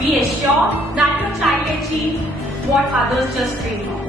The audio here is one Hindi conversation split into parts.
We assure that your child achieves what others just dream of.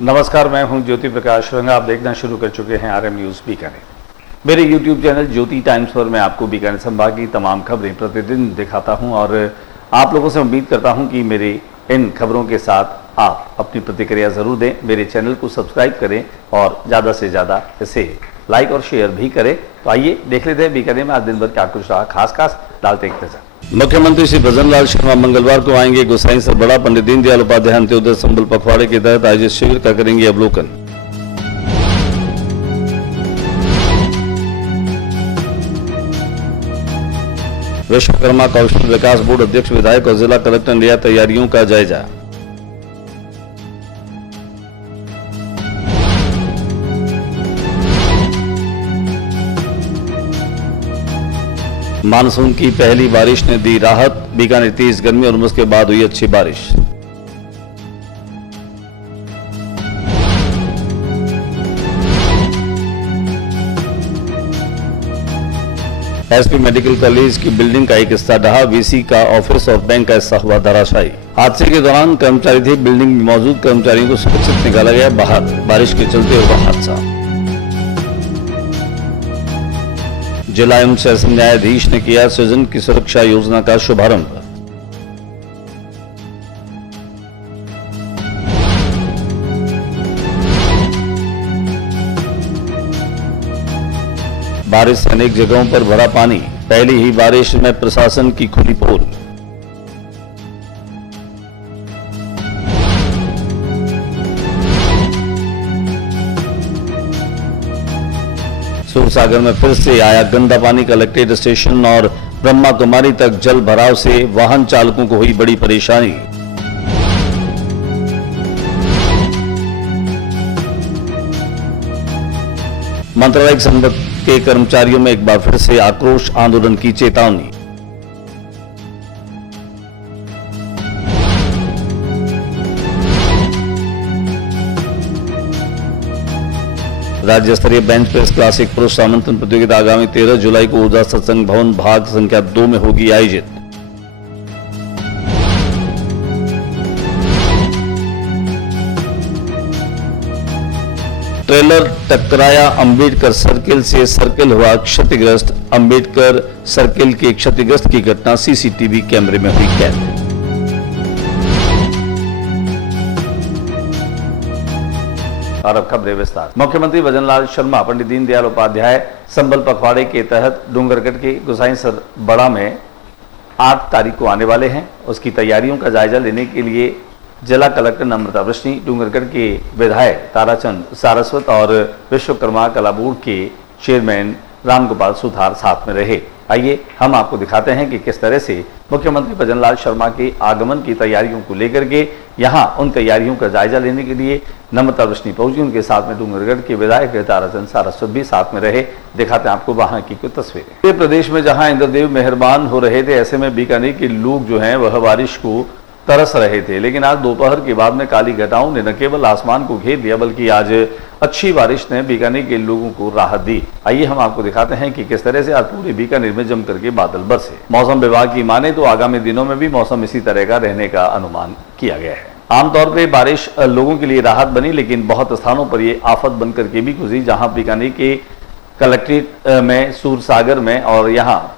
नमस्कार, मैं हूं ज्योति प्रकाश रंगा। आप देखना शुरू कर चुके हैं आरएम न्यूज़ बीकानेर। मेरे यूट्यूब चैनल ज्योति टाइम्स पर मैं आपको बीकानेर संभाग की तमाम खबरें प्रतिदिन दिखाता हूं और आप लोगों से उम्मीद करता हूं कि मेरी इन खबरों के साथ आप अपनी प्रतिक्रिया ज़रूर दें। मेरे चैनल को सब्सक्राइब करें और ज़्यादा से ज़्यादा इसे लाइक और शेयर भी करें। तो आइए देख लेते हैं बीकानेर में आज दिन भर क्या कुछ रहा। खास डालते एक नजर। मुख्यमंत्री श्री भजनलाल शर्मा मंगलवार को आएंगे गोसाई सरबड़ा पंडित दीनदयाल उपाध्याय अंत्योदय संबल पखवाड़े के तहत आयोजित शिविर का करेंगे अवलोकन। विश्वकर्मा कौशल विकास बोर्ड अध्यक्ष विधायक और जिला कलेक्टर ने लिया तैयारियों का जायजा। मानसून की पहली बारिश ने दी राहत। बीकानेर तेज गर्मी और उसके बाद हुई अच्छी बारिश। एसपी मेडिकल कॉलेज की बिल्डिंग का एक हिस्सा ढहा। वीसी का ऑफिस और बैंक का हिस्सा हुआ धराशायी। हादसे के दौरान कर्मचारी थे। बिल्डिंग में मौजूद कर्मचारियों को सुरक्षित निकाला गया बाहर। बारिश के चलते हुआ हादसा। जिला एवं सेशन न्यायाधीश ने किया सृजन की सुरक्षा योजना का शुभारंभ। बारिश से अनेक जगहों पर भरा पानी। पहली ही बारिश में प्रशासन की खुली पोल। सूरसागर में फिर से आया गंदा पानी। कलेक्ट्रेट स्टेशन और ब्रह्मा कुमारी तक जल भराव से वाहन चालकों को हुई बड़ी परेशानी। मंत्रालय संबंध के कर्मचारियों में एक बार फिर से आक्रोश आंदोलन की चेतावनी। राज्य स्तरीय बेंच प्रेस क्लासिक पुरुष आमंत्रण प्रतियोगिता आगामी 13 जुलाई को ऊर्जा सत्संग भवन भाग संख्या 2 में होगी आयोजित। ट्रेलर टकराया। अंबेडकर सर्किल से सर्किल हुआ क्षतिग्रस्त। अंबेडकर सर्किल के क्षतिग्रस्त की घटना सीसीटीवी कैमरे में हुई कैद। और अब खबरें विस्तार। मुख्यमंत्री भजनलाल शर्मा पंडित दीनदयाल उपाध्याय संबल पखवाड़े के तहत डूंगरगढ़ के गोसाई सरबड़ा में 8 तारीख को आने वाले हैं। उसकी तैयारियों का जायजा लेने के लिए जिला कलेक्टर नम्रता वृष्णि, डूंगरगढ़ के विधायक ताराचंद सारस्वत और विश्वकर्मा कला बोर्ड के चेयरमैन रामगोपाल सुथार साथ में रहे। आइए हम आपको दिखाते हैं कि किस तरह से मुख्यमंत्री भजनलाल शर्मा के आगमन की तैयारियों को लेकर के यहां उन तैयारियों का जायजा लेने के लिए नम्रता वृष्णि पहुंची। उनके साथ में डूंगरगढ़ के विधायक ताराचंद सारस्वत भी साथ में रहे। दिखाते हैं आपको वहां की कुछ तस्वीरें। प्रदेश में जहां इंद्रदेव मेहरबान हो रहे थे, ऐसे में बीकानेर के लोग जो हैं वह बारिश को तरस रहे थे, लेकिन आज दोपहर के बाद में काली घटाओं ने न केवल आसमान को घेर लिया बल्कि आज अच्छी बारिश ने बीकानेर के लोगों को राहत दी। आइए हम आपको दिखाते हैं कि किस तरह से आज पूरे बीकानेर में जम करके बादल बरसे। मौसम विभाग की माने तो आगामी दिनों में भी मौसम इसी तरह का रहने का अनुमान किया गया है। आमतौर पे बारिश लोगों के लिए राहत बनी, लेकिन बहुत स्थानों पर ये आफत बन करके भी गुजरी। जहां बीकानेर के कलेक्ट्रेट में, सूरसागर में और यहाँ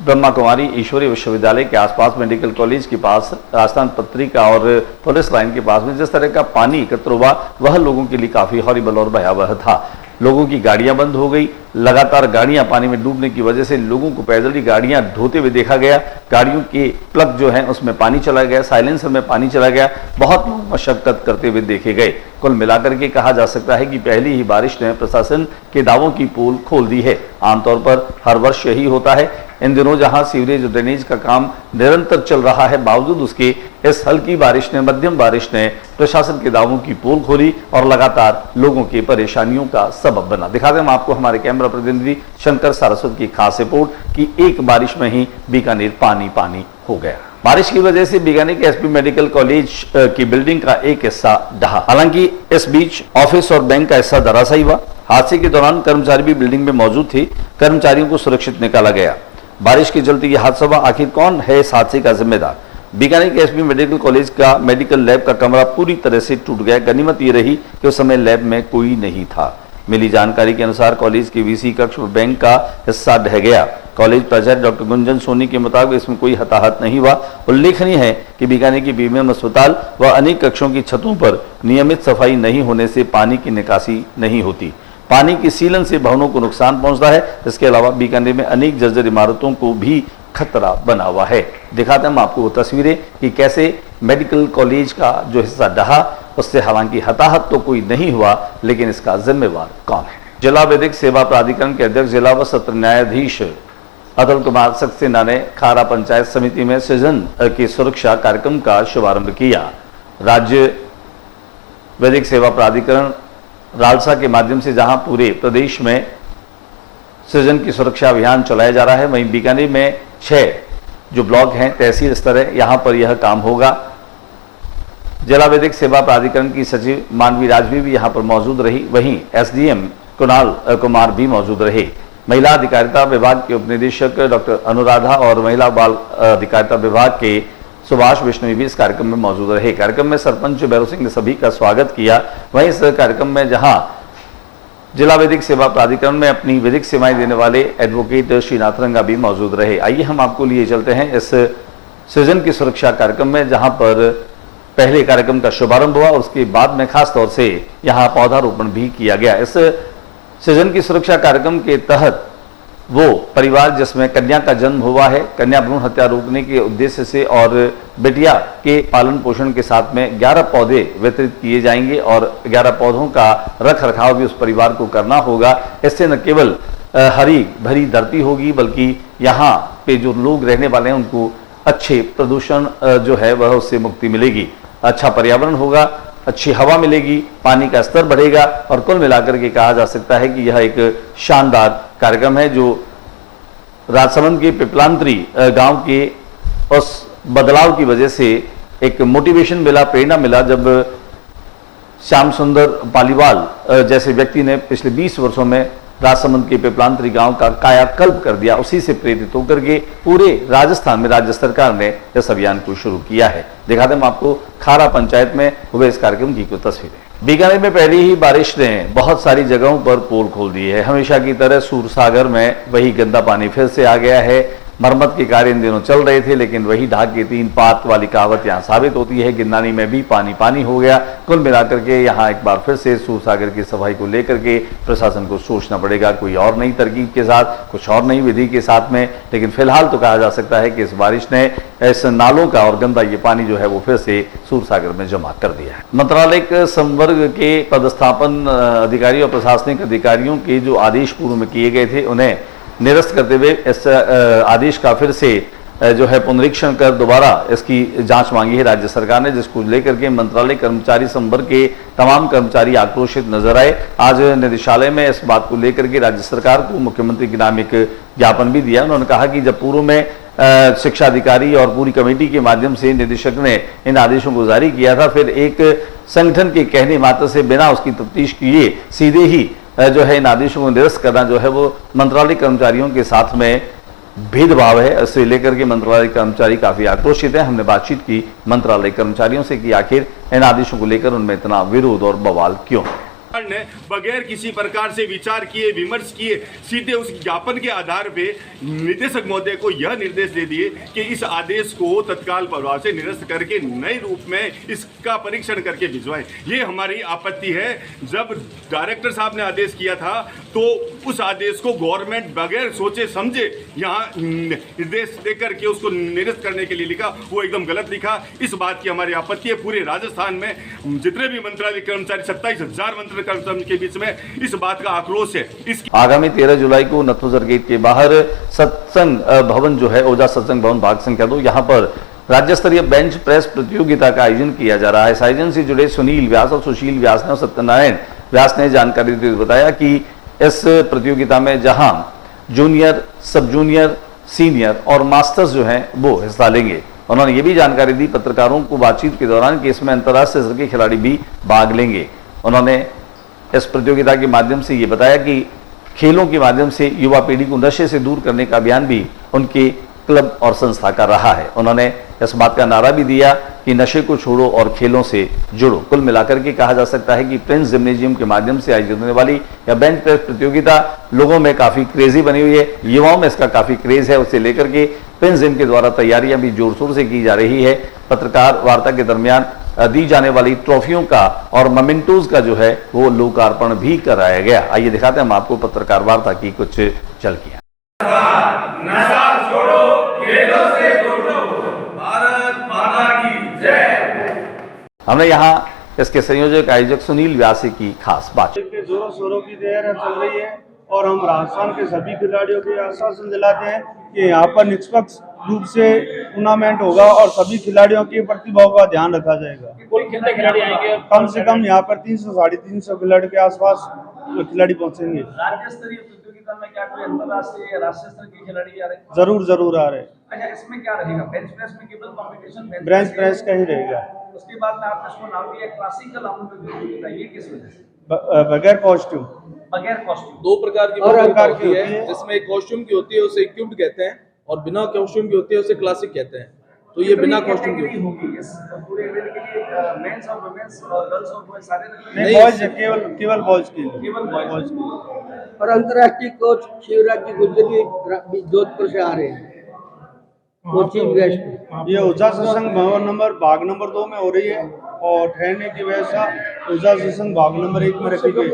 ब्रह्मा कुमारी ईश्वरीय विश्वविद्यालय के आसपास, मेडिकल कॉलेज के पास, राजस्थान पत्रिका और पुलिस लाइन के पास में जिस तरह का पानी एकत्र हुआ वह लोगों के लिए काफी हॉरिबल और भयावह था। लोगों की गाड़ियां बंद हो गई, लगातार गाड़ियां पानी में डूबने की वजह से लोगों को पैदल ही गाड़ियां ढोते हुए देखा गया। गाड़ियों के प्लग जो है उसमें पानी चला गया, साइलेंसर में पानी चला गया, बहुत लोग मशक्कत करते हुए देखे गए। कुल मिलाकर के कहा जा सकता है कि पहली ही बारिश ने प्रशासन के दावों की पोल खोल दी है। आमतौर पर हर वर्ष यही होता है। इन दिनों जहां सीवरेज और ड्रेनेज का काम निरंतर चल रहा है, बावजूद उसके इस हल्की बारिश ने, मध्यम बारिश ने प्रशासन के दावों की पोल खोली और लगातार लोगों की परेशानियों का सबब बना। दिखाते हैं हम आपको हमारे कैमरा प्रतिनिधि शंकर सारस्वत की खास रिपोर्ट कि एक बारिश में ही बीकानेर पानी पानी हो गया। बारिश की वजह से बीकानेर के एसपी मेडिकल कॉलेज की बिल्डिंग का एक हिस्सा ढहा। हालांकि इस बीच ऑफिस और बैंक का हिस्सा धराशायी हुआ। हादसे के दौरान कर्मचारी भी बिल्डिंग में मौजूद थे। कर्मचारियों को सुरक्षित निकाला गया। बारिश के चलते यह हादसा हुआ। आखिर कौन है इस हादसे का जिम्मेदार? बीकानेर के एसपी मेडिकल कॉलेज का मेडिकल लैब का कमरा पूरी तरह से टूट गया। गनीमत ये रही कि उस समय लैब में कोई नहीं था। मिली जानकारी के अनुसार कॉलेज के वीसी कक्ष व बैंक का हिस्सा ढह गया। कॉलेज प्राचार्य डॉक्टर गुंजन सोनी के मुताबिक इसमें कोई हताहत नहीं हुआ। उल्लेखनीय है कि बीकानेर के बीएमएम अस्पताल व अनेक कक्षों की छतों पर नियमित सफाई नहीं होने से पानी की निकासी नहीं होती। पानी की सीलन से भवनों को नुकसान पहुंचता है। इसके अलावा बीकानेर में अनेक जर्जर इमारतों को भी खतरा बना हुआ है। दिखाते हैं हम आपको वो तस्वीरें कि कैसे मेडिकल कॉलेज का जो हिस्सा ढहा, उससे हालांकि हताहत तो कोई नहीं हुआ, लेकिन इसका जिम्मेवार कौन है? जिला विधिक सेवा प्राधिकरण के अध्यक्ष जिला व सत्र न्यायाधीश अतुल कुमार सक्सेना ने खारा पंचायत समिति में सृजन की सुरक्षा कार्यक्रम का शुभारंभ किया। राज्य विधिक सेवा प्राधिकरण रालसा के माध्यम से जहां पूरे प्रदेश में सृजन की सुरक्षा अभियान चलाया जा रहा है, वहीं बीकानेर में 6 जो ब्लॉक हैं, तहसील स्तर है, यहां पर यह काम होगा। जिला विधिक सेवा प्राधिकरण की सचिव मानवी राजवी भी यहां पर मौजूद रही। वहीं एसडीएम कुणाल कुमार भी मौजूद रहे। महिला अधिकारिता विभाग के उपनिदेशक डॉक्टर अनुराधा और महिला बाल अधिकारिता विभाग के सुभाष विष्णु भी इस कार्यक्रम में मौजूद रहे। कार्यक्रम में सरपंच भैरव सिंह ने सभी का स्वागत किया। वहीं इस कार्यक्रम में जहां जिला विधिक सेवा प्राधिकरण में अपनी विधिक सेवाएं देने वाले एडवोकेट श्रीनाथ रंगा भी मौजूद रहे। आइए हम आपको लिए चलते हैं इस सृजन की सुरक्षा कार्यक्रम में, जहां पर पहले कार्यक्रम का शुभारंभ हुआ और उसके बाद में खास तौर से यहां पौधारोपण भी किया गया। इस सृजन की सुरक्षा कार्यक्रम के तहत वो परिवार जिसमें कन्या का जन्म हुआ है, कन्या भ्रूण हत्या रोकने के उद्देश्य से और बेटिया के पालन पोषण के साथ में 11 पौधे वितरित किए जाएंगे और 11 पौधों का रख रखाव भी उस परिवार को करना होगा। इससे न केवल हरी भरी धरती होगी, बल्कि यहाँ पे जो लोग रहने वाले हैं उनको अच्छे प्रदूषण जो है वह उससे मुक्ति मिलेगी, अच्छा पर्यावरण होगा, अच्छी हवा मिलेगी, पानी का स्तर बढ़ेगा और कुल मिलाकर के कहा जा सकता है कि यह एक शानदार कार्यक्रम है जो राजसमंद के पिपलांतरी गांव के उस बदलाव की वजह से एक मोटिवेशन मिला, प्रेरणा मिला, जब श्याम सुंदर पालीवाल जैसे व्यक्ति ने पिछले 20 वर्षों में राजसमंद के पिपलांतरी गांव का कायाकल्प कर दिया। उसी से प्रेरित होकर के पूरे राजस्थान में राज्य सरकार ने इस अभियान को शुरू किया है। दिखाते हम आपको खारा पंचायत में हुए इस कार्यक्रम की कुछ तस्वीरें। बीकानेर में पहली ही बारिश ने बहुत सारी जगहों पर पोल खोल दी है। हमेशा की तरह सूरसागर में वही गंदा पानी फिर से आ गया है। मरम्मत के कार्य इन दिनों चल रहे थे, लेकिन वही ढाक की 3 पात वाली कहावत यहाँ साबित होती है। गिन्नानी में भी पानी पानी हो गया। कुल मिलाकर के यहाँ एक बार फिर से सूरसागर की सफाई को लेकर के प्रशासन को सोचना पड़ेगा, कोई और नई तरकीब के साथ, कुछ और नई विधि के साथ में। लेकिन फिलहाल तो कहा जा सकता है कि इस बारिश ने इस नालों का और गंदा ये पानी जो है वो फिर से सूरसागर में जमा कर दिया है। मंत्रालय संवर्ग के पदस्थापन अधिकारी और प्रशासनिक अधिकारियों के जो आदेश पूर्व में किए गए थे, उन्हें निरस्त करते हुए इस आदेश का फिर से जो है पुनरीक्षण कर दोबारा इसकी जांच मांगी है राज्य सरकार ने, जिसको लेकर के मंत्रालय कर्मचारी संवर्ग के तमाम कर्मचारी आक्रोशित नजर आए। आज निदेशालय में इस बात को लेकर के राज्य सरकार को मुख्यमंत्री के नाम एक ज्ञापन भी दिया। उन्होंने कहा कि जब पूर्व में शिक्षा अधिकारी और पूरी कमेटी के माध्यम से निदेशक ने इन आदेशों को जारी किया था, फिर एक संगठन के कहने मात्र से बिना उसकी तफ्तीश किए सीधे ही जो है इन आदेशों को निरस्त करना जो है वो मंत्रालय कर्मचारियों के साथ में भेदभाव है। इसे लेकर के मंत्रालय कर्मचारी काफी आक्रोशित है। हमने बातचीत की मंत्रालय कर्मचारियों से कि आखिर इन आदेशों को लेकर उनमें इतना विरोध और बवाल क्यों। ने बगैर किसी प्रकार से विचार किए विमर्श किए सीधे उस ज्ञापन के आधार पे निदेशक महोदय को यह निर्देश दे दिए कि इस आदेश को तत्काल प्रभाव से निरस्त करके नए रूप में इसका परीक्षण करके भिजवाएं। ये हमारी आपत्ति है। जब डायरेक्टर साहब ने आदेश किया था तो उस आदेश को गवर्नमेंट बगैर सोचे समझे यहाँ निर्देश देकर के उसको निरस्त करने के लिए लिखा, वो एकदम गलत लिखा। इस बात की हमारी आपत्ति है। पूरे राजस्थान में जितने भी मंत्रालय कर्मचारी 27,000 मंत्रालय कर्मचारियों के बीच में इस बात का आक्रोश है। आगामी 13 जुलाई को नथुजर गेट के बाहर सत्संग भवन जो है, ओझा सत्संग भवन भाग संख्या 2, यहाँ पर राज्य स्तरीय बेंच प्रेस प्रतियोगिता का आयोजन किया जा रहा है। इस आयोजन से जुड़े सुनील व्यास और सुशील व्यास ने और सत्यनारायण व्यास ने जानकारी देते हुए बताया कि इस प्रतियोगिता में जहां जूनियर, सब जूनियर, सीनियर और मास्टर्स जो हैं वो हिस्सा लेंगे। उन्होंने ये भी जानकारी दी पत्रकारों को बातचीत के दौरान कि इसमें अंतर्राष्ट्रीय स्तर के खिलाड़ी भी भाग लेंगे। उन्होंने इस प्रतियोगिता के माध्यम से ये बताया कि खेलों के माध्यम से युवा पीढ़ी को नशे से दूर करने का अभियान भी उनके क्लब और संस्था का रहा है। उन्होंने इस बात का नारा भी दिया कि नशे को छोड़ो और खेलों से जुड़ो। कुल मिलाकर के कहा जा सकता है कि प्रिंस जिम्नेजियम के माध्यम से आयोजित होने वाली यह बेंच प्रेस प्रतियोगिता लोगों में काफी क्रेजी बनी हुई है। युवाओं में इसका काफी क्रेज है। उसे लेकर के प्रिंस जिम के द्वारा तैयारियां भी जोर शोर से की जा रही है। पत्रकार वार्ता के दरमियान दी जाने वाली ट्रॉफियों का और मोमेंटोज का जो है वो लोकार्पण भी कराया गया। आइए दिखाते हैं हम आपको पत्रकार वार्ता की कुछ झलकियां। नशा छोड़ो, खेलों से जोड़ो, भारत माता की जय। हमने यहाँ इसके संयोजक आयोजक सुनील व्यास की खास बात। जोरों शोरों की तैयारी चल रही है और हम राजस्थान के सभी खिलाड़ियों को आश्वासन दिलाते हैं कि यहाँ पर निष्पक्ष रूप से टूर्नामेंट होगा और सभी खिलाड़ियों की प्रतिभाओं का ध्यान रखा जाएगा। कितने खिलाड़ी आएंगे? कम से कम यहाँ पर 300-350 खिलाड़ी के आसपास खिलाड़ी पहुँचेंगे। राज्य स्तरीय प्रतियोगिता में क्या कोई अंतर्राष्ट्रीय या राष्ट्रीय स्तर के खिलाड़ी आ रहे हैं? जरूर आ रहे हैं। अच्छा, इसमें क्या रहेगा? बेंच प्रेस में केवल कंपटीशन बेंच प्रेस का ही रहेगा। उसके बाद में आपने इसको नाम दिया क्लासिकल प्रतियोगिता, ये किस वजह से? बगैर कॉस्ट्यूम। बगैर कॉस्ट्यूम। दो प्रकार की प्रतियोगिता होती है, जिसमें कॉस्ट्यूम की होती है उसे इक्विप्ड कहते हैं और बिना कॉस्ट्यूम की होती है उसे क्लासिक कहते हैं। तो ये बिना कॉस्ट्यूम की होगी इस पूरे इवेंट के लिए। मेंस और वुमेन्स और गर्ल्स और बॉयज सारे नहीं, बॉयज केवल बॉयज के लिए। केवल बॉयज। और अंतर्राष्ट्रीय कोच शिवराज जी गुर्जरी जोधपुर से आ रहे हैं कोचिंग गेस्ट। ये ओझा सत्संग भवन भाग नंबर 2 में हो रही है और ठहरने की व्यवस्था ओझा सत्संग भाग नंबर 1 में रखी गई।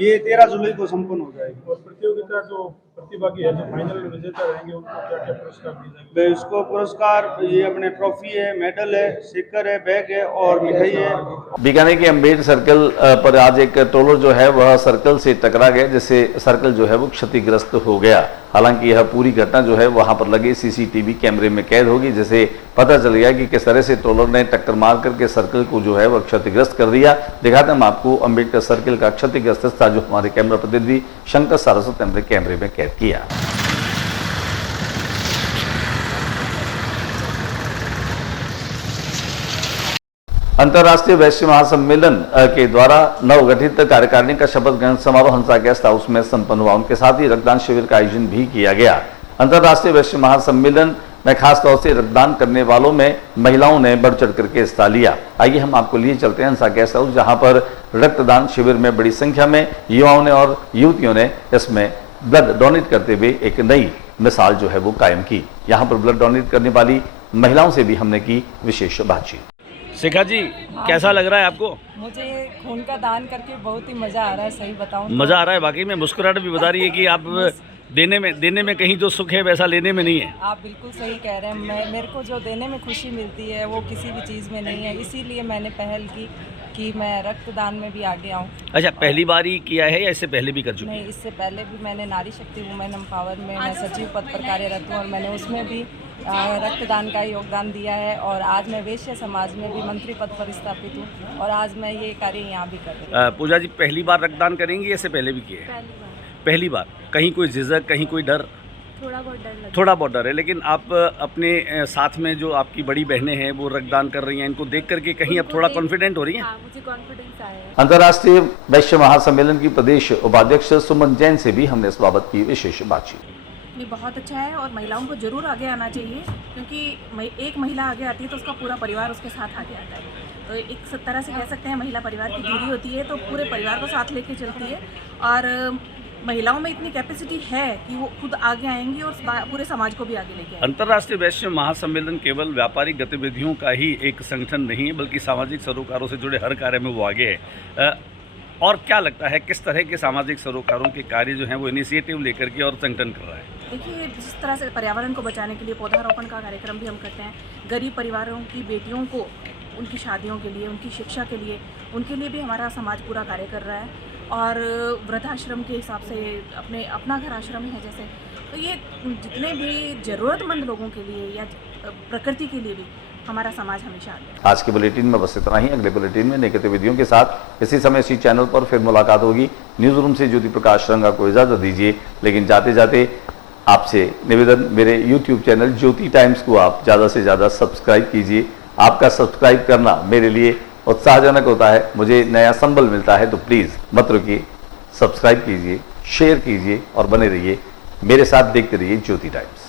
ये 13 जुलाई को संपन्न हो जाएगी। और प्रतियोगिता जो प्रतिभागी है, जो फाइनल विजेता रहेंगे, उनको क्या क्या पुरस्कार दिए जाएंगे? उसको पुरस्कार ये अपने ट्रॉफी है, मेडल है, स्टिकर है, बैग है और मिठाई है। बीकानेर के अम्बेड सर्कल पर आज एक ट्रोलर जो है वह सर्कल से टकरा गया, जिससे सर्कल जो है वो क्षतिग्रस्त हो गया। हालांकि यह पूरी घटना जो है वहां पर लगे सीसीटीवी कैमरे में कैद होगी, जिसे पता चल गया कि किस तरह से ट्रोलर ने टक्कर मार करके सर्कल को जो है वह क्षतिग्रस्त कर दिया। दिखाते हम आपको अम्बेडकर सर्कल का क्षतिग्रस्त हिस्सा जो हमारे कैमरा प्रतिनिधि शंकर सारस्वत ने कैमरे में कैद किया। अंतर्राष्ट्रीय वैश्य महासम्मेलन के द्वारा नवगठित कार्यकारिणी का शपथ ग्रहण समारोह हंसा गेस्ट हाउस में संपन्न हुआ। उनके साथ ही रक्तदान शिविर का आयोजन भी किया गया। अंतर्राष्ट्रीय वैश्य महासम्मेलन में खासतौर से रक्तदान करने वालों में महिलाओं ने बढ़ चढ़ करके हिस्सा लिया। आइए हम आपको लिए चलते हैं हंसा गेस्ट हाउस, जहां पर रक्तदान शिविर में बड़ी संख्या में युवाओं ने और युवतियों ने इसमें ब्लड डोनेट करते हुए एक नई मिसाल जो है वो कायम की। यहाँ पर ब्लड डोनेट करने वाली महिलाओं से भी हमने की विशेष बातचीत। शिखा जी, कैसा लग रहा है आपको? मुझे खून का दान करके बहुत ही मज़ा आ रहा है। सही बताऊं, मज़ा आ रहा है वाकई में। मुस्कुराहट भी बता रही है कि आप देने में कहीं जो सुख है वैसा लेने में नहीं है। आप बिल्कुल सही कह रहे हैं। मेरे को जो देने में खुशी मिलती है वो किसी भी चीज़ में नहीं है। इसीलिए मैंने पहल की कि मैं रक्तदान में भी आगे आऊँ। अच्छा, पहली बार ही किया है या इससे पहले भी कर चुके? नहीं, इससे पहले भी मैंने नारी शक्ति वुमेन एम्पावर में मैं सचिव पद पर कार्यरत हूँ और मैंने उसमें भी रक्तदान का योगदान दिया है। और आज मैं वैश्य समाज में भी मंत्री पद पर स्थापित हूँ और आज मैं ये कार्य यहाँ भी कर रही हूँ। पूजा जी, पहली बार रक्तदान करेंगी या इससे पहले भी किए? पहली बार। कहीं कोई झिझक, कहीं कोई डर? थोड़ा बहुत डर है। लेकिन आप अपने साथ में जो आपकी बड़ी बहनें हैं वो रक्तदान कर रही हैं, इनको देख करके कहीं अब थोड़ा कॉन्फिडेंट हो रही हैं? मुझे कॉन्फिडेंस आया है। अंतर्राष्ट्रीय वैश्य महासम्मेलन की प्रदेश उपाध्यक्ष सुमन जैन से भी हमने इस बाबत की विशेष बातचीत। नहीं, बहुत अच्छा है और महिलाओं को ज़रूर आगे आना चाहिए, क्योंकि एक महिला आगे आती है तो उसका पूरा परिवार उसके साथ आगे आता है। तो एक तरह से कह सकते हैं महिला परिवार की दीदी होती है, तो पूरे परिवार को साथ लेके चलती है। और महिलाओं में इतनी कैपेसिटी है कि वो खुद आगे आएंगी और पूरे समाज को भी आगे लेके आएंगी। अंतर्राष्ट्रीय वैश्य महासम्मेलन केवल व्यापारिक गतिविधियों का ही एक संगठन नहीं है, बल्कि सामाजिक सरोकारों से जुड़े हर कार्य में वो आगे है। और क्या लगता है किस तरह के सामाजिक सरोकारों के कार्य जो हैं वो इनिशिएटिव लेकर के और संगठन कर रहा है? देखिए, जिस तरह से पर्यावरण को बचाने के लिए पौधारोपण का कार्यक्रम भी हम करते हैं, गरीब परिवारों की बेटियों को उनकी शादियों के लिए, उनकी शिक्षा के लिए, उनके लिए भी हमारा समाज पूरा कार्य कर रहा है। और वृद्धाश्रम के हिसाब से अपना घर आश्रम है जैसे, तो ये जितने भी ज़रूरतमंद लोगों के लिए या प्रकृति के लिए भी हमारा समाज हमेशा आगे है। आज के बुलेटिन में बस इतना ही। अगले बुलेटिन में नई गतिविधियों के साथ इसी समय इसी चैनल पर फिर मुलाकात होगी। न्यूज रूम से ज्योति प्रकाश रंगा को इजाजत दीजिए, लेकिन जाते जाते आपसे निवेदन, मेरे यूट्यूब चैनल ज्योति टाइम्स को आप ज़्यादा से ज़्यादा सब्सक्राइब कीजिए। आपका सब्सक्राइब करना मेरे लिए उत्साहजनक होता है, मुझे नया संबल मिलता है। तो प्लीज़ मत रुकिए, सब्सक्राइब कीजिए, शेयर कीजिए और बने रहिए मेरे साथ, देखते रहिए ज्योति टाइम्स।